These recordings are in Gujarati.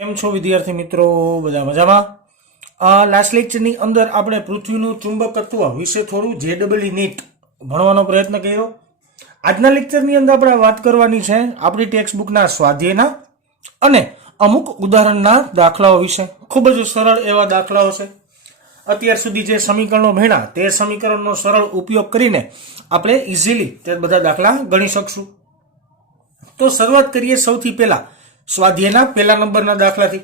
કેમ છો વિદ્યાર્થી મિત્રો? બધા મજામાં? લાસ્ટ લેક્ચરની અંદર આપણે પૃથ્વીનું ચુંબકત્વ વિશે થોડું JEE નીટ ભણવાનો પ્રયત્ન કર્યો. આજના લેક્ચરની અંદર આપણે વાત કરવાની છે આપણી ટેક્સ્ટ બુકના સ્વાધ્યાયના અને અમુક ઉદાહરણના દાખલાઓ વિશે. ખૂબ જ સરળ એવા દાખલાઓ છે. અત્યાર સુધી જે સમીકરણો ભણ્યા તે સમીકરણનો સરળ ઉપયોગ કરીને આપણે ઇઝીલી તે બધા દાખલા ગણી શકશું. તો શરૂઆત કરીએ સૌથી પહેલા સ્વાધ્યાયના પહેલા નંબરના દાખલાથી.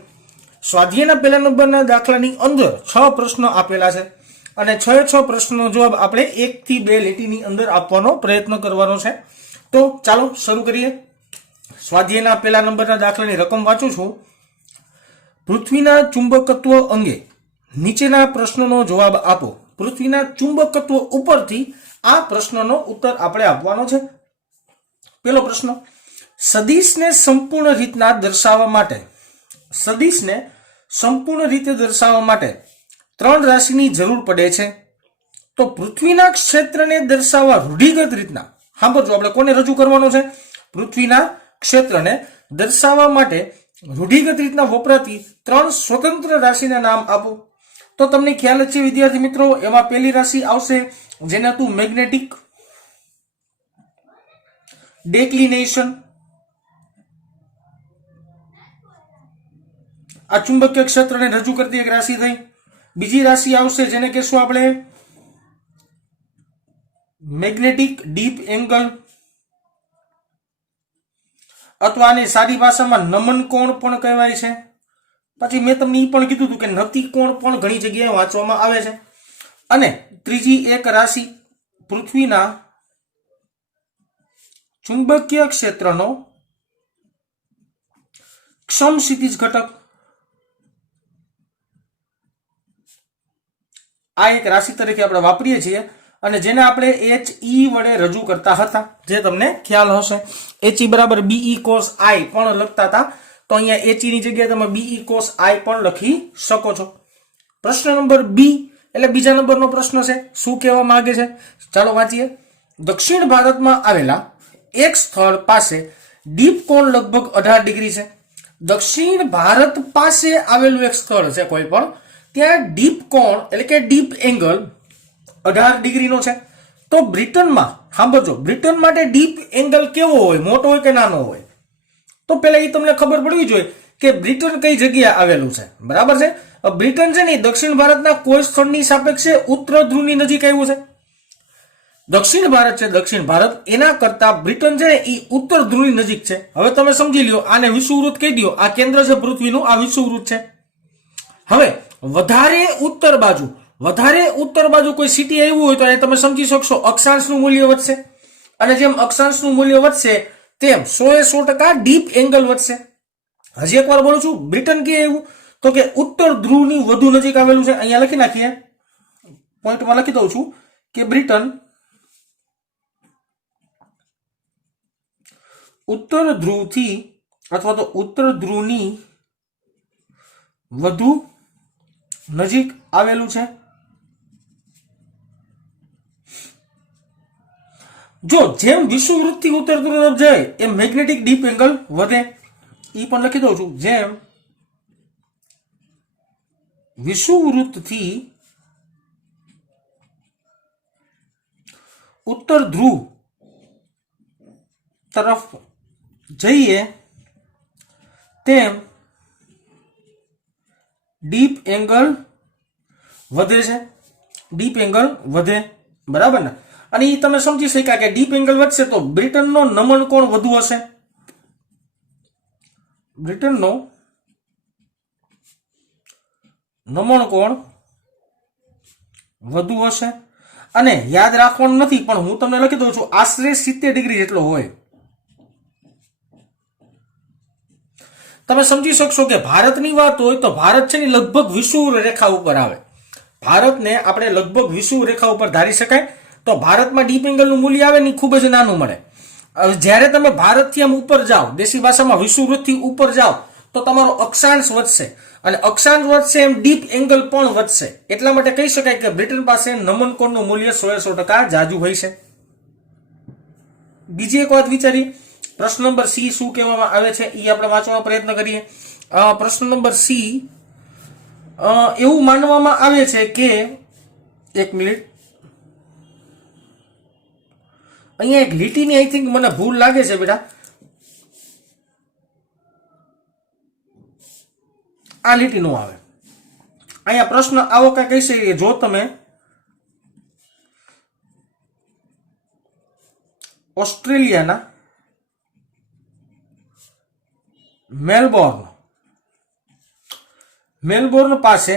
સ્વાધ્યાયના પહેલા નંબરના દાખલાની અંદર 6 પ્રશ્નો આપેલા છે અને 6 પ્રશ્નોનો જવાબ આપણે 1 થી 2 લીટીની અંદર આપવાનો પ્રયત્ન કરવાનો છે. તો ચાલો શરૂ કરીએ. સ્વાધ્યાયના પહેલા નંબરના દાખલાની રકમ વાંચું છું. પૃથ્વીના ચુંબકત્વ અંગે નીચેના પ્રશ્નોનો જવાબ આપો. પૃથ્વીના ચુંબકત્વ ઉપરથી આ પ્રશ્નનો ઉત્તર આપણે આપવાનો છે. પહેલો પ્રશ્ન, સદિશને સંપૂર્ણ રીતના દર્શાવવા માટે 3 રાશિની જરૂર પડે છે. તો પૃથ્વીના ક્ષેત્રને દર્શાવવા રૂઢિગત રીતના, સાંભળજો, આપણે કોને રજૂ કરવાનો છે? પૃથ્વીના ક્ષેત્રને દર્શાવવા માટે રૂઢિગત રીતના વપરાતી 3 સ્વતંત્ર રાશિના નામ આપો. તો તમને ખ્યાલ જ છે વિદ્યાર્થી મિત્રો, એમાં પહેલી રાશિ આવશે જેને હતું મેગ્નેટિક ડેક્લિનેશન. આ ચુંબકીય ક્ષેત્રને રજૂ કરતી એક રાશિ થઈ. બીજી રાશિ આવશે જેને કહેશું આપણે મેગ્નેટિક ડીપ એંગલ, અથવા આને સાદી ભાષામાં નમન કોણ પણ કહેવાય છે. પછી મેં તમને એ પણ કીધું હતું કે નતી કોણ પણ ઘણી જગ્યાએ વાંચવામાં આવે છે. અને ત્રીજી એક રાશિ પૃથ્વીના ચુંબકીય ક્ષેત્રનો સમક્ષિતિજ ઘટક. આ એક રાશિ તરીકે આપણે વાપરીએ છીએ અને જેને આપણે HE વડે રજૂ કરતા હતા, જે તમને ખ્યાલ હશે. HE બરાબર BE cos I પણ લખતા હતા. તો અહીંયા HE ની જગ્યાએ તમે BE cos I પણ લખી શકો છો. પ્રશ્ન નંબર B એટલે બીજા નંબરનો પ્રશ્ન છે. શું કહેવા માંગે છે? ચાલો વાંચીએ. દક્ષિણ ભારતમાં આવેલા એક સ્થળ પાસે ડીપ કોણ લગભગ 18 ડિગ્રી છે. દક્ષિણ ભારત પાસે આવેલું એક સ્થળ છે કોઈ પણ, ત્યાં ડીપ કોણ એટલે કે ડીપ એંગલ 18 ડિગ્રીનો છે. તો બ્રિટનમાં, સાંભળજો, બ્રિટન માટે ડીપ એંગલ કેવો હોય, મોટો હોય કે નાનો હોય? તો પહેલા એ તમને ખબર પડવી જોઈએ કે બ્રિટન કઈ જગ્યાએ આવેલું છે. બરાબર છે? બ્રિટન છે ને દક્ષિણ ભારતના કોઈ સ્થળની સાપેક્ષે ઉત્તર ધ્રુવની નજીક આવ્યું છે. દક્ષિણ ભારત છે, દક્ષિણ ભારત, એના કરતા બ્રિટન છે ને એ ઉત્તર ધ્રુવની નજીક છે. હવે તમે સમજી લ્યો, આને વિષુવવૃત્ત કહી દો. આ કેન્દ્ર છે પૃથ્વીનું, આ વિષુવવૃત્ત છે. હવે વધારે ઉત્તર બાજુ કોઈ સિટી આવ્યું હોય તો એ તમે સમજી શકશો અક્ષાંશનું મૂલ્ય વધશે, અને જેમ અક્ષાંશનું મૂલ્ય વધશે તેમ 100% ડીપ એંગલ વધશે. હજી એકવાર બોલું છું, બ્રિટન કે એવું તો કે ઉત્તર ધ્રુવની વધુ નજીક આવેલું છે. અહીંયા લખી નાખીએ, પોઈન્ટમાં લખી દઉં છું કે બ્રિટન ઉત્તર ધ્રુવથી અથવા તો ઉત્તર ધ્રુવની વધુ નજીક આવેલું છે. જો જેમ વિષુવવૃત્તથી ઉત્તર ધ્રુવ તરફ જાય એમ મેગ્નેટિક ડીપ એંગલ વધે. એ પણ લખી દઉં છું, જેમ વિષુવવૃત્તથી ઉત્તર ધ્રુવ તરફ જઈએ તેમ ડીપ એંગલ વધે છે. ડીપ એંગલ વધે, બરાબર ને? અને એ તમે સમજી શક્યા કે ડીપ એંગલ વધશે તો બ્રિટનનો નમન કોણ વધુ હશે. બ્રિટનનો નમન કોણ વધુ હશે. અને યાદ રાખવાનું નથી, પણ હું તમને લખી દઉં છું, આશરે 70 ડિગ્રી જેટલો હોય. તમે સમજી શકશો કે ભારતની વાત હોય તો ભારત છે ને લગભગ વિષુવવૃત્ત રેખા ઉપર આવે. ભારતને આપણે લગભગ વિષુવવૃત્ત રેખા ઉપર ધારી શકાય. તો ભારતમાં ડીપ એંગલનું મૂલ્ય આવે ને ખૂબ જ નાનું મળે. જ્યારે તમે ભારતથી આમ ઉપર જાઓ, દેશી ભાષામાં વિષુવવૃત્તથી ઉપર જાઓ, તો તમારો અક્ષાંશ વધશે, અને અક્ષાંશ વધશે એમ ડીપ એંગલ પણ વધશે. એટલા માટે કહી શકાય કે બ્રિટન પાસે નમન કોણનું મૂલ્ય 100% જાજુ હોય છે. બીજી એક વાત વિચારી, પ્રશ્ન નંબર સી શું કહેવામાં આવે છે એ આપણે વાંચવાનો પ્રયત્ન કરીએ. પ્રશ્ન નંબર સી, એવું માનવામાં આવે છે કે, એક મિનિટ, અહીંયા એક લીટીની આઈ થિંક મને ભૂલ લાગે છે બેટા. આ લીટી નો આવે. અહીંયા પ્રશ્ન આવો કઈ કહી છે કે જો તમે ઓસ્ટ્રેલિયાના મેલબોર્ન પાસે,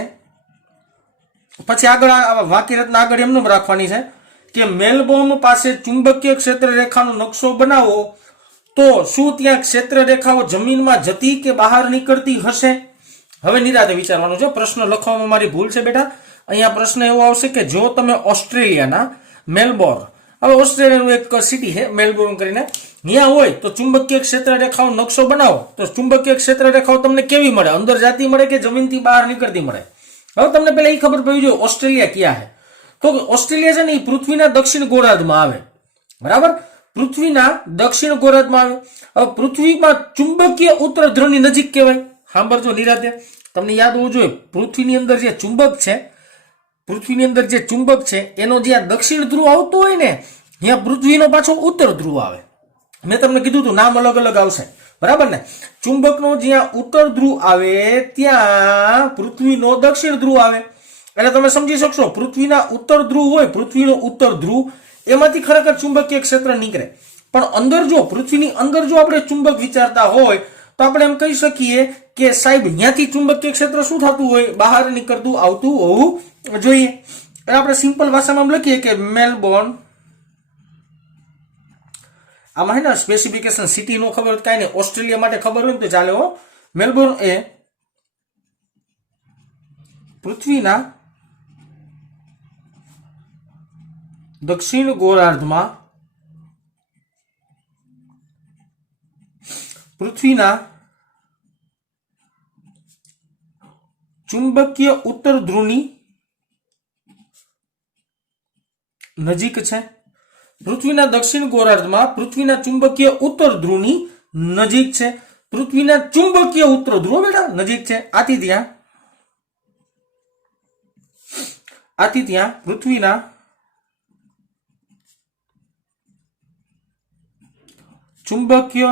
પછી આગળ વાક્ય રચના આગળ એમને રાખવાની છે કે મેલબોર્ન પાસે ચુંબકીય ક્ષેત્ર રેખાનો નકશો બનાવો તો શું ત્યાં ક્ષેત્ર રેખાઓ જમીનમાં જતી કે બહાર નીકળતી હશે? હવે નિરાતે વિચારવાનું છે. પ્રશ્ન લખવામાં મારી ભૂલ છે બેટા. અહીંયા પ્રશ્ન એવો આવશે કે જો તમે ઓસ્ટ્રેલિયાના મેલબોર્ન, હવે ઓસ્ટ્રેલિયાનું એક સિટી છે મેલબોર્ન કરીને, ત્યાં હોય તો ચુંબકીય ક્ષેત્ર રેખાઓ નકશો બનાવો તો ચુંબકીય ક્ષેત્ર રેખાઓ તમને કેવી મળે? અંદર જાતી મળે કે જમીનથી બહાર નીકળતી મળે? હવે તમને પહેલા એ ખબર પડવી જોઈએ ઓસ્ટ્રેલિયા ક્યાં છે. તો ઓસ્ટ્રેલિયા છે ને એ પૃથ્વીના દક્ષિણ ગોળાર્ધમાં આવે. બરાબર, પૃથ્વીના દક્ષિણ ગોળાર્ધમાં આવે. હવે પૃથ્વીમાં ચુંબકીય ઉત્તર ધ્રુવની નજીક કહેવાય. સાંભળજો નિરાતે, તમને યાદ હોવું જોઈએ પૃથ્વીની અંદર જે ચુંબક છે એનો જ્યાં દક્ષિણ ધ્રુવ આવતો હોય ને ત્યાં પૃથ્વીનો પાછો ઉત્તર ધ્રુવ આવે. મેં તમને કીધું હતું નામ અલગ અલગ આવશે. બરાબર ને? ચુંબકનો જ્યાં ઉત્તર ધ્રુવ આવે ત્યાં પૃથ્વીનો દક્ષિણ ધ્રુવ આવે. એટલે તમે સમજી શકશો પૃથ્વીના ઉત્તર ધ્રુવ હોય, પૃથ્વીનો ઉત્તર ધ્રુવ, એમાંથી ખરેખર ચુંબકીય ક્ષેત્ર નીકળે. પણ અંદર જો પૃથ્વીની અંદર જો આપણે ચુંબક વિચારતા હોય તો આપણે એમ કહી શકીએ કે સાહેબ અહીંયાથી ચુંબકીય ક્ષેત્ર શું થતું હોય? બહાર નીકળતું આવતું હોવું જોઈએ. એટલે આપણે સિમ્પલ ભાષામાં લખીએ કે મેલબોર્ન, આમાં હે ને સ્પેસિફિકેશન સિટી નો ખબર કાંઈ નહીં, ઓસ્ટ્રેલિયા માટે ખબર હોય ને તો ચાલે હો. મેલબોર્ન એ પૃથ્વીના દક્ષિણ ગોળાર્ધમાં પૃથ્વીના ચુંબકીય ઉત્તર ધ્રુવની નજીક છે. પૃથ્વીના દક્ષિણ ગોળાર્ધમાં પૃથ્વીના ચુંબકીય ઉત્તર ધ્રુવની નજીક છે. પૃથ્વીના ચુંબકીય ઉત્તર ધ્રુવ બેટા નજીક છે. આથી ત્યાં પૃથ્વીના ચુંબકીય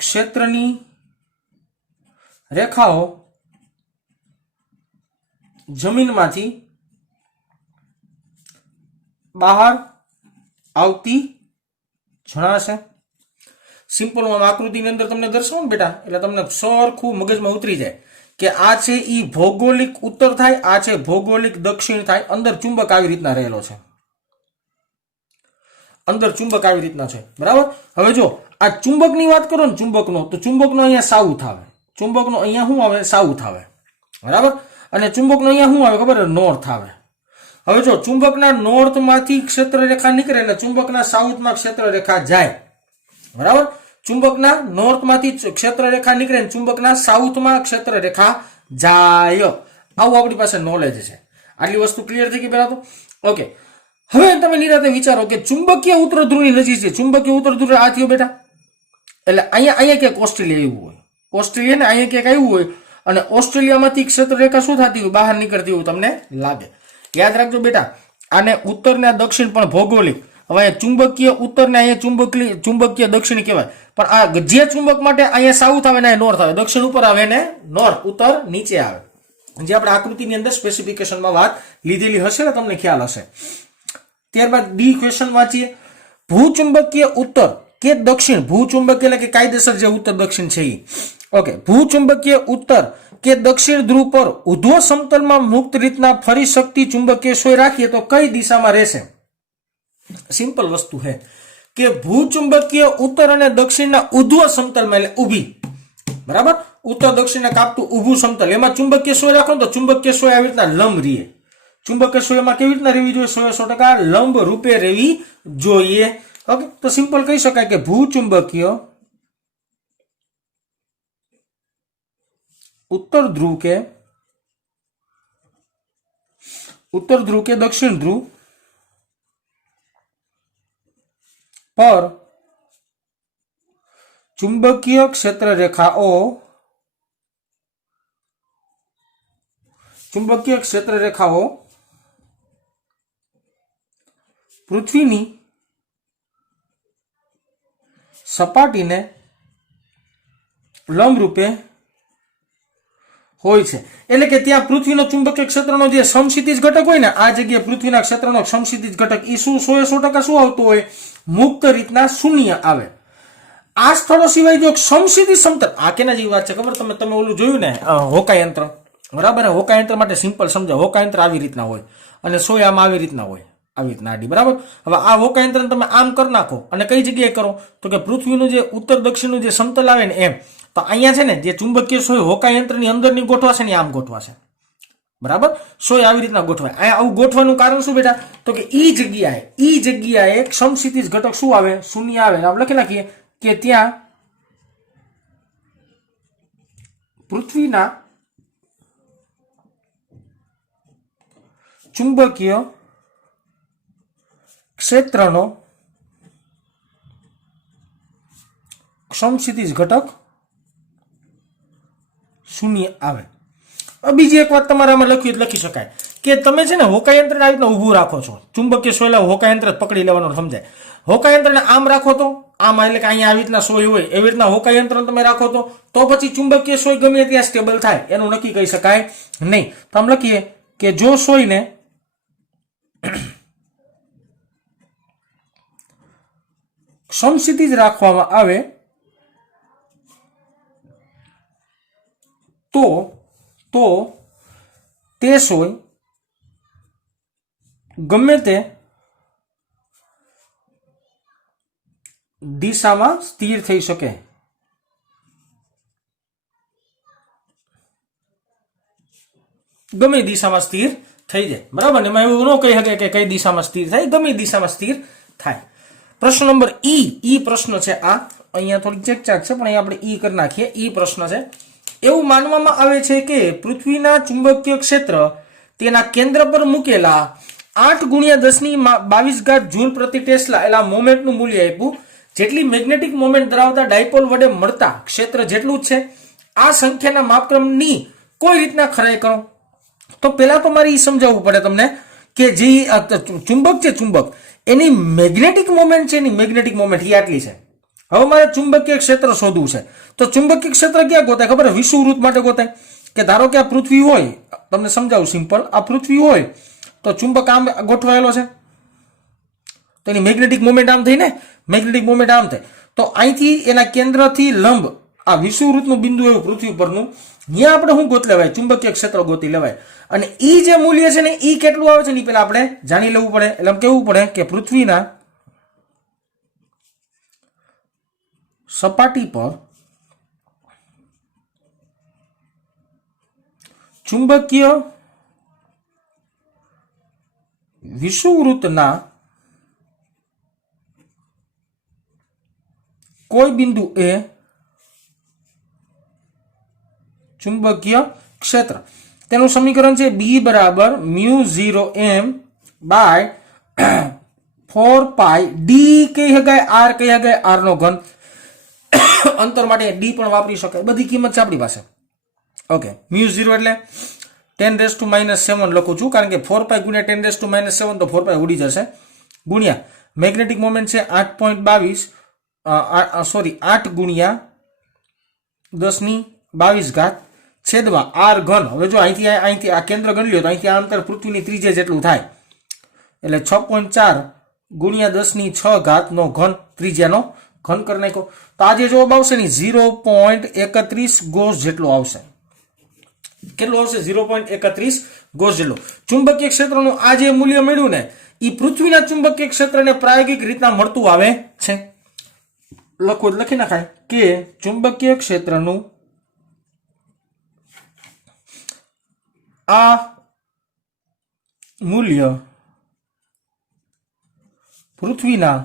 ક્ષેત્રની રેખાઓ જમીનમાંથી બહાર આવતી જણાશે. સિમ્પલ આકૃતિની અંદર તમને દર્શાવો ને બેટા એટલે તમને સરખું મગજમાં ઉતરી જાય કે આ છે ઈ ભૌગોલિક ઉત્તર થાય, આ છે ભૌગોલિક દક્ષિણ થાય. અંદર ચુંબક આવી રીતના રહેલો છે, અંદર ચુંબક આવી રીતના છે. બરાબર. હવે જો આ ચુંબકની વાત કરો ને ચુંબકનો, તો ચુંબકનો અહીંયા સાઉથ આવે, ચુંબકનો અહીંયા શું આવે? સાઉથ આવે. બરાબર. અને ચુંબકનો અહીંયા શું આવે ખબર? નોર્થ આવે. હવે જો ચુંબકના નોર્થમાંથી ક્ષેત્ર રેખા નીકળે એટલે ચુંબકના સાઉથમાં ક્ષેત્ર રેખા જાય. બરાબર. ચુંબકના નોર્થમાંથી ક્ષેત્ર રેખા નીકળે ને ચુંબકના સાઉથમાં ક્ષેત્ર રેખા જાય. આવું આપણી પાસે નોલેજ છે. આટલી વસ્તુ ક્લિયર થઈ ગઈ પહેલા તો? ઓકે. હવે તમે નિરાતે વિચારો કે ચુંબકીય ઉત્તર ધ્રુવની નજીક છે. ચુંબકીય ઉત્તર ધ્રુવ આ થયો બેટા. એટલે અહીંયા ક્યાંક ઓસ્ટ્રેલિયા આવ્યું હોય, ઓસ્ટ્રેલિયા ને અહીંયા ક્યાંક આવ્યું હોય અને ઓસ્ટ્રેલિયામાંથી ક્ષેત્ર રેખા શું થતી હોય? બહાર નીકળતી હોય તમને લાગે. યાદ રાખજો બેટા, આને ઉત્તર ને દક્ષિણ પણ ભૌગોલિક. હવે ચુંબકીય ઉત્તર ને અહીંયા ચુંબકીય દક્ષિણ કહેવાય. પણ આ જે ચુંબક માટે અહીંયા સાઉથ આવે ને નોર્થ આવે, દક્ષિણ ઉપર આવે ને નોર્થ, ઉત્તર નીચે આવે. જે આપણે આકૃતિની અંદર સ્પેસિફિકેશનમાં વાત લીધેલી હશે ને તમને ખ્યાલ હશે. ત્યારબાદ ડી ક્વેશ્ચન વાંચીએ. ભૂચુંબકીય ઉત્તર કે દક્ષિણ, ભૂચુંબક એટલે કે કાયદેસર જે ઉત્તર દક્ષિણ છે એ. ઓકે. ભૂચુંબકીય ઉત્તર કે દક્ષિણ ધ્રુવ પર ઉધ્વ સમતલમાં મુક્ત રીતના ફરી શકતી ચુંબકીય સોય રાખીએ તો કઈ દિશામાં રહેશે? સિમ્પલ વસ્તુ છે કે ભૂચુંબકીય ઉત્તર અને દક્ષિણના ઉધ્વ સમતલમાં એટલે ઊભી. બરાબર. ઉત્તર દક્ષિણને કાપતું ઊભું સમતલ, એમાં ચુંબકીય સોય રાખો તો ચુંબકીય સોય આવી રીતના લંબ રહે. ચુંબકીય સોયમાં કેવી રીતના રહેવી જોઈએ? 100% લંબ રૂપે રહેવી જોઈએ. ઓકે. તો સિમ્પલ કહી શકાય કે ભૂચુંબકીય उत्तर ध्रुव के दक्षिण ध्रुव पर ચુંબકીય ક્ષેત્ર રેખાઓ પૃથ્વીની સપાટીને લંબરૂપે હોય છે. એટલે કે ત્યાં પૃથ્વીનો ચુંબકીય ક્ષેત્રનો જે સમક્ષિતિજ ઘટક હોય ને, આ જગ્યાએ પૃથ્વીના ક્ષેત્રનો સમક્ષિતિજ ઘટક એ શું 100% શું આવતું હોય? મુક્ત રીતના શૂન્ય આવે. આ સ્થળો સિવાય જો સમક્ષિતિજ સમતલ, આ કેના જેવી વાત છે ખબર? તમે ઓલું જોયું ને હોકાય યંત્ર, બરાબર? હોકાય યંત્ર માટે સિમ્પલ સમજાવ. હોકાય યંત્ર આવી રીતના હોય અને સોય આમ આવી રીતના હોય, આવી રીતના આડી, બરાબર? હવે આ હોકાય યંત્રને તમે આમ કરી નાખો અને કઈ જગ્યાએ કરો તો કે પૃથ્વીનું જે ઉત્તર દક્ષિણનું જે સમતલ આવે ને એમ, તો અહીંયા છે ને જે ચુંબકીય સોય હોકાય યંત્રની અંદરની ગોઠવાશે ને આમ ગોઠવાશે, બરાબર? સોય આવી રીતના ગોઠવાય. અહીંયા આવું ગોઠવાનું કારણ શું બેટા? તો કે ઈ જગ્યાએ સમક્ષિતિજ ઘટક શું આવે? શૂન્ય આવે. આમ લખી નાખીએ કે ત્યાં પૃથ્વીના ચુંબકીય ક્ષેત્રનો સમક્ષિતિજ ઘટક શૂન્ય આવે. બીજી એક વાત તમારે આમાં લખી શકાય કે તમે છે ને હોકાય યંત્રને આવી રીતના ઊભું રાખો છો, ચુંબકીય સોય હોકાય યંત્ર પકડી લેવાનું સમજાય. હોકાય યંત્રને આમ રાખો તો આમ, એટલે કે અહીંયા આવી રીતના સોય હોય એવી રીતના હોકાય યંત્ર તમે રાખો તો પછી ચુંબકીય સોય ગમે ત્યાં સ્ટેબલ થાય, એનું નક્કી કહી શકાય નહીં. તો આમ લખીએ કે જો સોયને સમક્ષિતિજ રાખવામાં આવે તો તે સોય ગમે તે દિશામાં સ્થિર થઈ શકે. ગમે દિશામાં સ્થિર થઈ જાય, બરાબર ને? એમાં એવું ન કહી શકે કે કઈ દિશામાં સ્થિર થાય, ગમે દિશામાં સ્થિર થાય. પ્રશ્ન નંબર ઈ પ્રશ્ન છે. આ અહીંયા થોડીક ચેકચાક છે પણ અહીંયા આપણે ઈ કરી નાખીએ. ઈ પ્રશ્ન છે. એવું માનવામાં આવે છે કે પૃથ્વીના ચુંબકીય ક્ષેત્ર તેના કેન્દ્ર પર મૂકેલા 8×1022 જૂલ પ્રતિ ટેસ્લા એલા મોમેન્ટનું મૂલ્ય આપ્યું, જેટલી મેગ્નેટિક મોમેન્ટ ધરાવતા ડાયપોલ વડે મળતા ક્ષેત્ર જેટલું જ છે. આ સંખ્યાના માપક્રમની કોઈ રીતના ખરાઈ કરો. તો પહેલા તો મારે એ સમજાવવું પડે તમને કે જે ચુંબક છે, ચુંબક એની મેગ્નેટિક મોમેન્ટ છે, એની મેગ્નેટિક મોમેન્ટ એ આટલી છે. હવે મારે ચુંબકીય ક્ષેત્ર શોધવું છે. તો ચુંબકીય ક્ષેત્ર ક્યાં ગોતાય ખબર? વિષુવવૃત્ત માટે ગોતાય. કે ધારો કે આ પૃથ્વી હોય, તમને સમજાવું સિમ્પલ, આ પૃથ્વી હોય તો ચુંબક આમ ગોઠવાયેલો છે, તો એની મેગ્નેટિક મોમેન્ટ આમ થઈ ને, મેગ્નેટિક મોમેન્ટ આમ થાય. તો અહીંથી એના કેન્દ્રથી લંબ આ વિષુવવૃત્તનું બિંદુ એવું પૃથ્વી પરનું, ત્યાં આપણે શું ગોતી લેવાય? ચુંબકીય ક્ષેત્ર ગોતી લેવાય. અને ઈ જે મૂલ્ય છે ને ઈ કેટલું આવે છે ને પેલા આપણે જાણી લેવું પડે. એટલે આમ કેવું પડે કે પૃથ્વીના સપાટી પર ચુંબકીય વિષુવવૃત્તના કોઈ બિંદુ એ ચુંબકીય ક્ષેત્ર, તેનું સમીકરણ છે B બરાબર μ0m બાય 4 ડી કઈ હગાય આર કઈ હગાય આર નો ઘન. અંતર માટે ડી પણ વાપરી શકાય, બધી કિંમત છે આપણી પાસે. ઓકે, μ0 એટલે 10⁻⁻7 લખું છું કારણ કે 4π ગુણ્યા 10⁻⁻7 તો 4π ઉડી જશે, ગુણ્યા મેગ્નેટિક મોમેન્ટ છે 8 ગુણ્યા 10⁻22 છેદમાં આર ઘન. હવે જો અહીંથી આ કેન્દ્ર ગણી લ્યો તો અહીંથી આ અંતર પૃથ્વીની ત્રિજ્યા જેટલું થાય, એટલે 6.4 ગુણ્યા 10⁶ નો ઘન, ત્રિજ્યાનો ઘન કરી નાખ્યો. તો આ જે જવાબ આવશે ને 0.31 ગોસ જેટલો આવશે. કેટલું આવશે? 0.31 ગોસ જેટલો. ચુંબકીય ક્ષેત્રનું આ જે મૂલ્ય મળ્યું ને એ પૃથ્વીના ચુંબકીય ક્ષેત્રને પ્રાયોગિક રીતના મળતું આવે છે. લખી નાખાય કે ચુંબકીય ક્ષેત્રનું આ મૂલ્ય પૃથ્વીના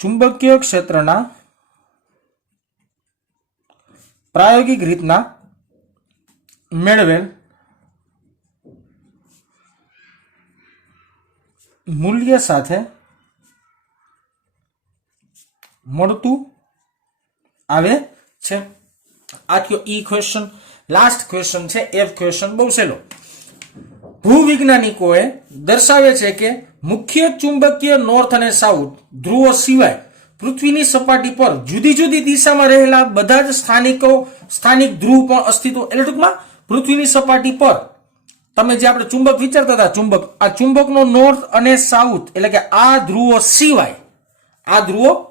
ચુંબકીય ક્ષેત્રના પ્રાયોગિક રીતના મેળવેલ મૂલ્ય સાથે મળતું આવે છે। આ થયો ઈ ક્વેશ્ચન। લાસ્ટ ક્વેશ્ચન છે એફ ક્વેશ્ચન, બહુ સહેલો। ભૂવિજ્ઞાનિકોએ દર્શાવે છે કે મુખ્ય ચુંબકીય નોર્થ અને સાઉથ ધ્રુવો સિવાય પૃથ્વીની સપાટી પર જુદી જુદી દિશામાં રહેલા બધા જ સ્થાનિક ધ્રુવ પણ અસ્તિત્વ, એટલે ટૂંકમાં પૃથ્વીની સપાટી પર તમે જે આપણે ચુંબક વિચારતા હતા, ચુંબક, આ ચુંબકનો નોર્થ અને સાઉથ એટલે કે આ ધ્રુવો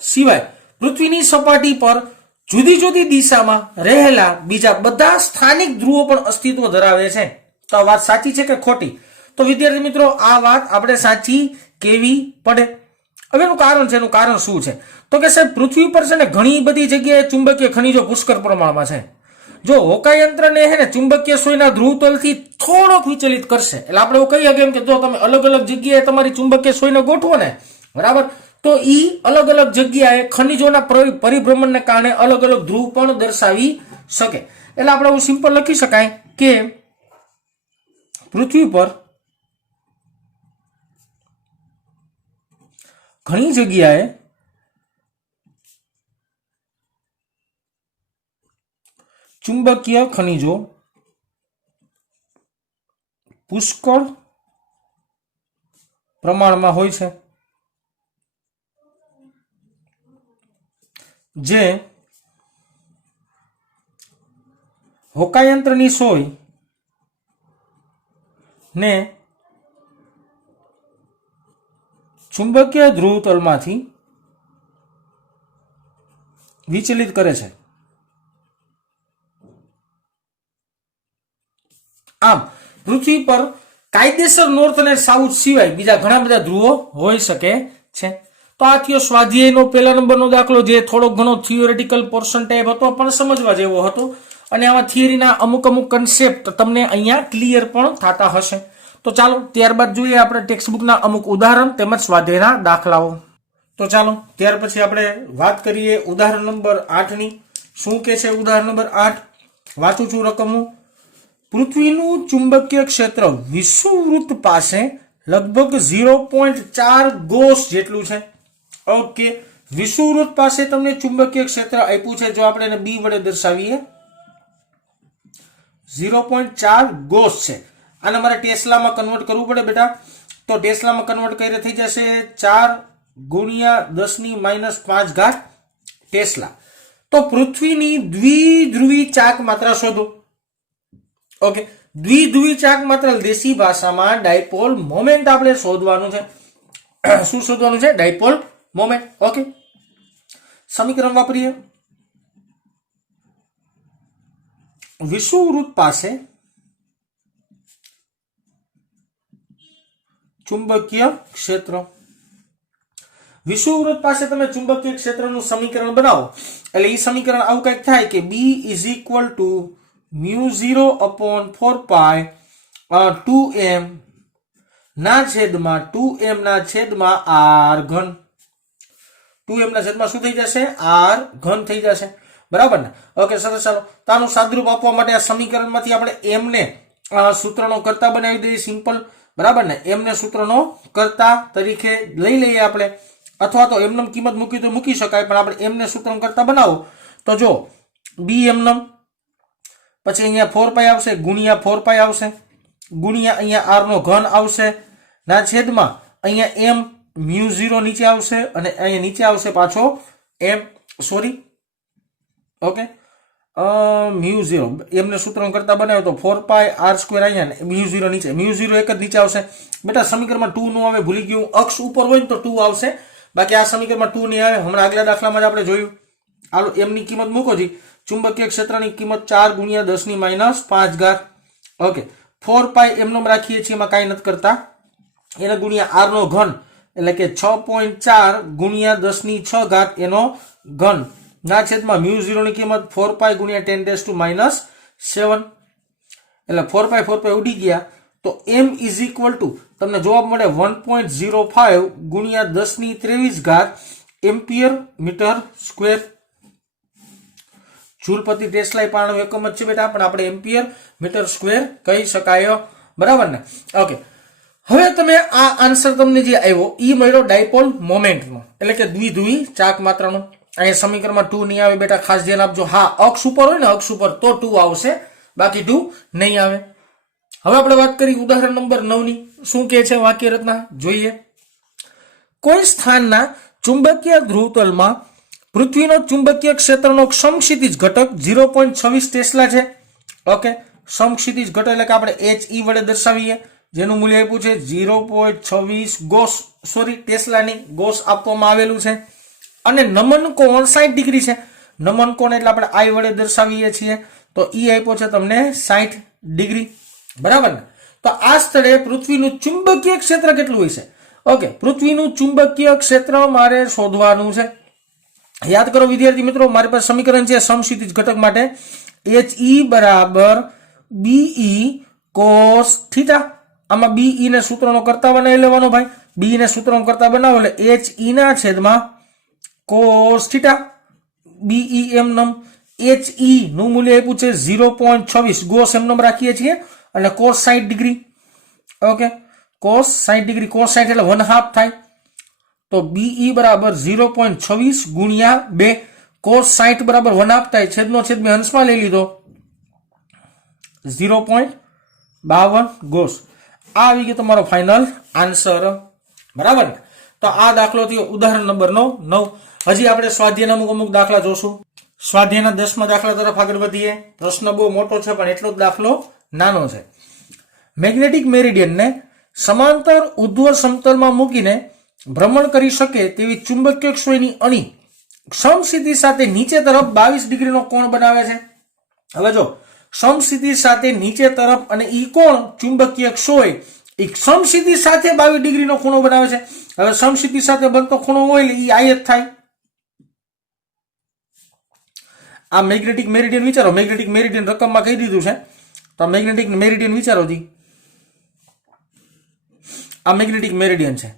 સિવાય પૃથ્વીની સપાટી પર જુદી જુદી દિશામાં રહેલા બીજા બધા સ્થાનિક ધ્રુવો પણ અસ્તિત્વ ધરાવે છે। તો આ વાત સાચી છે કે ખોટી? તો વિદ્યાર્થી મિત્રો, આ વાત આપણે સાચી કેવી પડે? હવે એનું કારણ છે। એનું કારણ શું છે? તો કે સાહેબ, પૃથ્વી પર છે ને ઘણી બધી જગ્યાએ ચુંબકીય ખનિજો પુષ્કળ પ્રમાણમાં છે। જો હોકાયંત્રને હે ને ચુંબકીય સોયના ધ્રુવતલથી થોડોક વિચલિત કરશે, એટલે આપણે એવું કહી શકીએ કે જો તમે અલગ અલગ જગ્યાએ તમારી ચુંબકીય સોયને ગોઠવો ને, બરાબર, તો ઈ અલગ અલગ જગ્યાએ ખનિજોના પરિભ્રમણને કારણે અલગ અલગ ધ્રુવ પણ દર્શાવી શકે। એટલે આપણે એવું સિમ્પલ લખી શકાય કે પૃથ્વી પર ઘણી જગ્યાએ ચુંબકીય ખનિજો પુષ્કળ પ્રમાણમાં હોય છે, જે હોકાયંત્રની સોય ને ચુંબકીય ધ્રુવતલમાંથી વિચલિત કરે છે। આમ પૃથ્વી પર કાયદેસર નોર્થ અને સાઉથ સિવાય બીજા ઘણા બધા ધ્રુવો હોઈ શકે છે। તો આ થયો સ્વાધ્યાયનો પહેલા નંબરનો દાખલો, જે થોડો ઘણો થિયોરેટિકલ પોર્શન ટાઈપ હતો પણ સમજવા જેવો હતો, અને આમાં થિયરીના અમુક કન્સેપ્ટ તમને અહીંયા ક્લિયર પણ થતા હશે। તો ચાલો ત્યારબાદ જોઈએ આપણે ટેક્સ્ટબુકના અમુક ઉદાહરણ તેમજ સ્વાધ્યાયના દાખલાઓ। તો ચાલો ત્યાર પછી આપણે વાત કરીએ ઉદાહરણ નંબર 8 ની। શું કે છે ઉદાહરણ નંબર 8? વાંચું છું રકમો। પૃથ્વીનું ચુંબકીય ક્ષેત્ર વિષુવવૃત્ત પાસે લગભગ 0.4 ગોસ જેટલું છે। ઓકે, વિષુવવૃત્ત પાસે તમને ચુંબકીય ક્ષેત્ર આપ્યું છે, જો આપણે એને બી વડે દર્શાવીએ 0.4 ગોસ છે। આને મારે ટેસ્લામાં કન્વર્ટ કરવું પડે બેટા, તો ટેસ્લામાં કન્વર્ટ કરીને થઈ જશે 4 ગુણ્યા 10⁻⁵ ટેસ્લા। તો પૃથ્વીની દ્વિધ્રુવી ચાક માત્રા શોધો। ઓકે, દ્વિધ્રુવી ચાક માત્રા દેશી ભાષામાં ડાયપોલ મોમેન્ટ આપણે શોધવાનું છે। શું શોધવાનું છે? Dipole moment. ઓકે, સમીકરણ વાપરીએ। વિષુવવૃત્ત પાસે ચુંબકીય ક્ષેત્ર, વિષુવવૃત્ત પાસે તમે ચુંબકીય ક્ષેત્રનું સમીકરણ બનાવો, એટલે એ સમીકરણ આવું કંઈક થાય કે B = μ0/4π 2m ના છેદમાં 2m ના છેદમાં r ઘન। 2m ના છેદમાં શું થઈ જશે? r ઘન થઈ જશે, બરાબર ને? ઓકે, સરસ। ચાલો તો આનું સાદરૂપ આપવા માટે આ સમીકરણમાંથી આપણે m ને સૂત્રનો કર્તા બનાવી દઈએ, સિમ્પલ, બરાબર ને? m ને સૂત્રનો કર્તા તરીકે લઈ લઈએ આપણે, અથવા તો એમનમ કિંમત મૂકી તો મૂકી શકાય, પણ આપણે m ને સૂત્રનો કર્તા બનાવો તો જો b એમનમ, પછી અહીંયા 4π આવશે, ગુણ્યા 4π આવશે, ગુણ્યા અહીંયા r નો ઘન આવશે, ના છેદમાં અહીંયા m μ0 નીચે આવશે, અને અહીંયા નીચે આવશે પાછો m, સોરી, ઓકે, μ0 એમને સૂત્રણ કરતા બનાવ્યો તો 4π r² અહીંયા μ0 નીચે, μ0 એક જ નીચે આવશે બેટા। સમીકરણમાં 2 નું આવે, ભૂલી ગયું, અક્ષ ઉપર હોય તો 2 આવશે, બાકી આ સમીકરણમાં 2 નહીં આવે। હમણાં આગલા દાખલામાં જ આપણે જોયું। હાલો m ની કિંમત મૂકો જી, ચુંબકીય ક્ષેત્રની કિંમત 4 ગુણ્યા 10⁻⁵। ઓકે, 4π એમનો રાખીએ છીએ, એમાં કાંઈ નથી કરતા, એને ગુણ્યા r નો ઘન એટલે કે 6.4 ગુણ્યા 10⁶ એનો ઘન, ના છેદમાં μ0 ની કિંમત 4π ગુણ્યા 10⁻⁷, એટલે 4π ઉડી ગયા, તો m = તમને જવાબ મળે 1.05 ગુણ્યા 10⁻23 એમ્પિયર મીટર સ્ક્વેર। જૂલ પ્રતિ ટેસ્લા પાણું એકમ જ છે બેટા, પણ આપણે એમ્પિયર મીટર સ્ક્વેર કહી શકાય, બરાબર ને? ઓકે, હવે તમે આ આન્સર તમને જે આવ્યો એ મળ્યો ડાયપોલ મોમેન્ટનો, એટલે કે દ્વિધ્રુવી ચાક માત્રાનો। અહીંયા સમીકરણમાં 2 નહીં આવે બેટા, ખાસ ધ્યાન આપજો. હા, અક્ષ ઉપર હોય ને, અક્ષ ઉપર તો 2 આવશે, બાકી 2 નહીં આવે. હવે આપણે વાત કરી ઉદાહરણ નંબર 9 ની. શું કહે છે વાક્ય રચના જોઈએ. કોઈ સ્થાનના ચુંબકીય ધ્રુવતલમાં પૃથ્વીનો ચુંબકીય ક્ષેત્રનો સમક્ષિતિજ ઘટક 0.26 ટેસ્લા છે. ઓકે, સમક્ષિતિજ ઘટક એટલે કે આપણે HE વડે દર્શાવીએ, જેનું મૂલ્ય આપ્યું છે 0.26 ગોસ, સોરી ટેસ્લાની ગોસ આપવામાં આવેલું છે. અને નમન કોણ 60 ડિગ્રી છે. નમન કોણ એટલે આપણે I વડે દર્શાવીએ છીએ, તો E આપ્યો છે તમને 60 ડિગ્રી, બરાબર ને. તો આ સ્થળે પૃથ્વીનું ચુંબકીય ક્ષેત્ર કેટલું હોય છે? ઓકે, પૃથ્વીનું ચુંબકીય ક્ષેત્ર મારે શોધવાનું છે. યાદ કરો વિદ્યાર્થી મિત્રો, મારી પાસે સમીકરણ છે સમક્ષિતિજ ઘટક માટે HE બરાબર BE cos થીટા. આમાં BE ને સૂત્રનો કરતા બનાવી લેવાનો ભાઈ. BE ને સૂત્રનો કરતા બનાવો એટલે HE ના છેદમાં cos થીટા. BE એમ નમ. HE નું મૂલ્ય આપ્યું છે 0.26 ગોસ એમ નમ રાખીએ છીએ, અને cos 60 degree. Okay, cos 60 degree, cos 60 એટલે 1/2 થાય. તો BE બરાબર 0.26 ગુણ્યા 2, cos 60 બરાબર 1/2 થાય. છેદનો છેદ મેં અંશમાં લઈ લીધો, 0.52 ગોસ. આ આવી ગયો તમારો ફાઇનલ આન્સર, બરાબર. તો આ દાખલો થયો ઉદાહરણ નંબર 9. હજી આપણે સ્વાધ્યાયના અમુક દાખલા જોશું. સ્વાધ્યાયના 10મા દાખલા તરફ આગળ વધીએ. પ્રશ્ન બહુ મોટો છે પણ એટલો જ દાખલો નાનો છે. મેગ્નેટિક મેરિડિયનને સમાંતર ઉર્ધ્વ સમતલમાં મૂકીને ભ્રમણ કરી શકે તેવી ચુંબકીય ક્ષોયની અણી સમસ્થિતિ સાથે નીચે તરફ 22 ડિગ્રીનો કોણ બનાવે છે. હવે જો સમસ્થિતિ સાથે નીચે તરફ અને ઈ કોણ ચુંબકીય ક્ષોય એ સમસ્થિતિ સાથે 22 ડિગ્રીનો ખૂણો બનાવે છે. હવે સમસ્થિતિ સાથે બનતો ખૂણો હોય એટલે ઈ આય જ થાય. આ મેગ્નેટિક મેરિડિયન વિચારો. મેગ્નેટિક મેરિડિયન રકમમાં કહી દીધું છે, તો મેગ્નેટિક મેરિડિયન વિચારો જી. આ મેગ્નેટિક મેરિડિયન છે,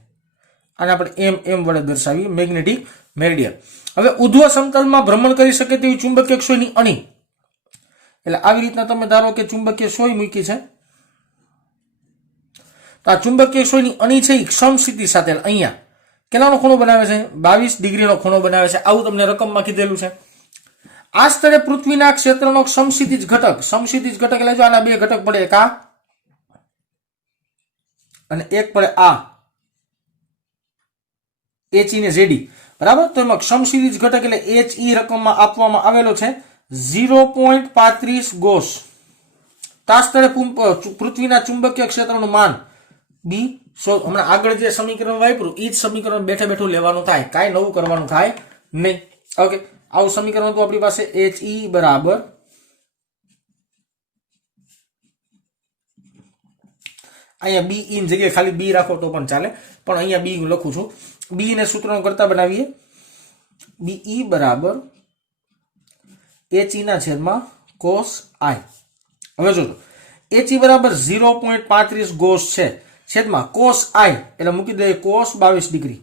આને આપણે એમ વડે દર્શાવીએ મેગ્નેટિક મેરિડિયન. હવે ઉર્ધ્વ સમતલમાં ભ્રમણ કરી શકે તેવી ચુંબકીય ક્ષોયની અણી, એટલે આવી રીતના તમે ધારો કે ચુંબકીય ક્ષોય મૂકી છે, તો આ ચુંબકીય ક્ષોયની અણી છે એ સમસ્થિતિ સાથે અહીંયા કેટલાનો ખૂણો બનાવે છે? 22 ડિગ્રીનો ખૂણો બનાવે છે. આવું તમને રકમમાં કીધેલું છે. આ સ્થળે પૃથ્વીના ક્ષેત્રનો સમસ્થિતિજ ઘટક, સમસ્થિતિજ ઘટક એટલે જો આના બે ઘટક પડે, એક આ અને એક પડે આ, HE ને ZE, બરાબર. તો એમાં સમસ્થિતિજ ઘટક એટલે HE રકમમાં આપવામાં આવેલો છે 0.35 ગોસ. તો આ સ્થળે પૃથ્વીના ચુંબકીય ક્ષેત્રનું માન B. હમણાં આગળ જે સમીકરણ વાપર્યું એ જ સમીકરણ બેઠે બેઠું લેવાનું થાય, કાંઈ નવું કરવાનું થાય નહીં. ઓકે, આવું સમીકરણ હતું આપણી પાસે. HE બરાબર અહીંયા BE ની જગ્યાએ ખાલી B રાખો તો પણ ચાલે, પણ અહીંયા B હું લખું છું. B ને સૂત્રનો કરતા બનાવીએ. BE બરાબર HE ના છેદમાં cos I. હવે જોજો HE બરાબર 0.35 ગોસ છે, છેદમાં cos I એટલે મૂકી દઈએ cos 22 ડિગ્રી.